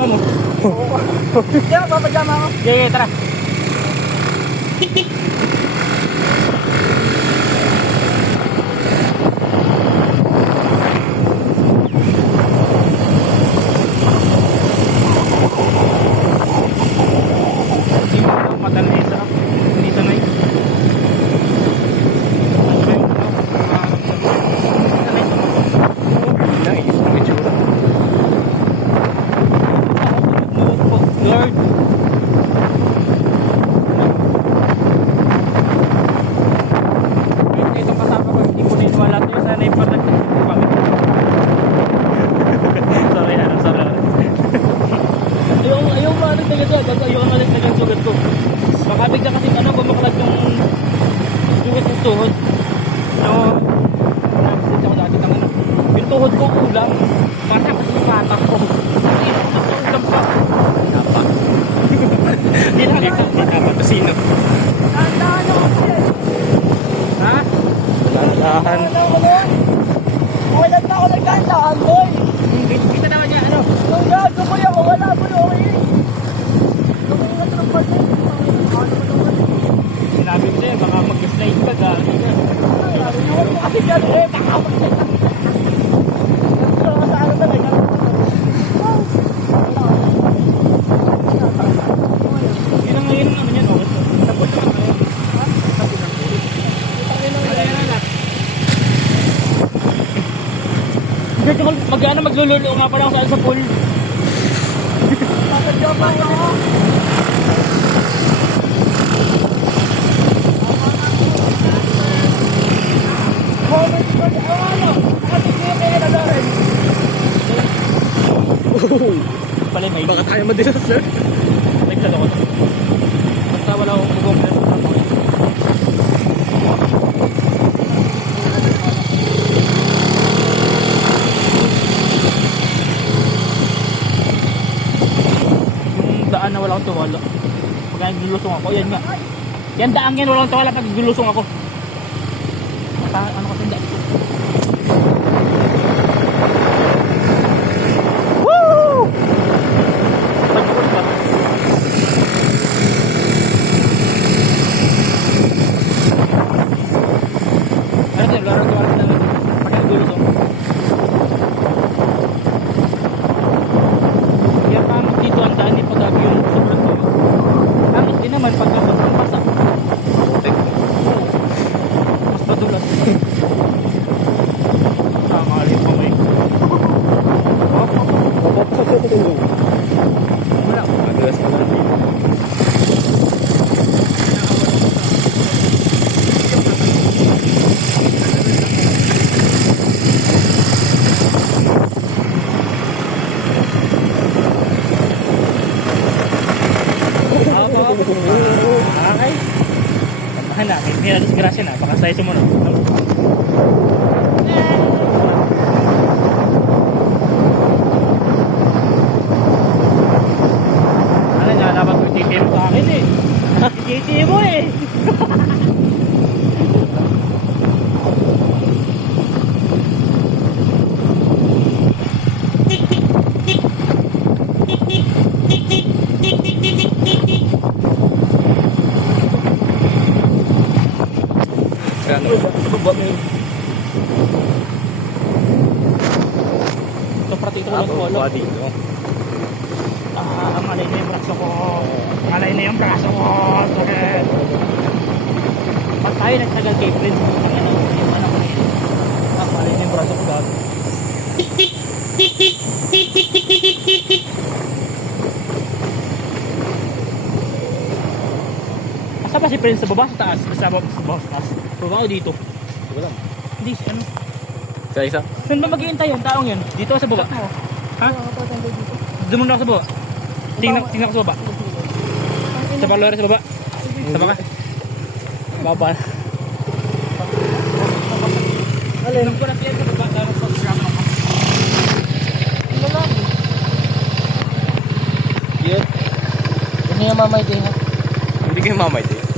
pajama mo. Kaya papajama ako. Okay, tara. Baka kasi ano, bumaklag yung sugat ng tuhod. No, nabisita ko dati ng ano. Yung tuhod ko ulam. Mata kasi yung mata ko. Ulam pa. Napa. Hindi napa to sino. Dahan-dahan ako kasi. Ha? Dahan-dahan. Wala na ako nagkantaan, boy. Kita naman niya, ano? Yung gago mo ako, wala po yung Sinabi ko sa'yo, baka mag-slide ka gano'n. kasi gano'n eh, nakapagsit. Sa ano talaga? Yun ang ngayon naman yan, okay. Tapos naman kayo. Ha? Tapos na po. Mag-ano, maglululo nga pala ako sa pool. Papajama ako. Pala may Baka tayo madisaster. nagtalo ko. Basta wala akong bugong pero yung daan na wala akong tuwala. Pag naglulusong ako, yan nga. Yan daan yan, wala akong tuwala pag naglulusong ako. Ano kasi daan ito? Okay. Tapahan natin. Hindi na disgrasya na. Baka sa'yo sumunod. Ano nga, dapat ko ititiro sa akin eh. Ititiro mo eh. Ito pratito ko lang po. Ang alay na yung braso ko. Ang alay na yung braso ko. Sakit. Pag tayo nagtagal kay Prince, ang ano, yung ano ko yun. Ang alay na yung braso ko dahil. Asa ba si Prince? Sa baba, sa taas? Sa baba, sa taas. Sa baba o dito? Wala. Hindi, ano? Sa isa? Saan ba mag-iintay yung taong yun? Dito o sa baba? Ha? Doon muna ako sa baba. Tingnan ko sa baba. Sa baba, sa baba. Sa baba ka. Baba. Alin? Nung ko na siya sa baba, dapat pag-grab ako. Wala. Yun. Hindi yung mamay din. Hindi kayo mamay din.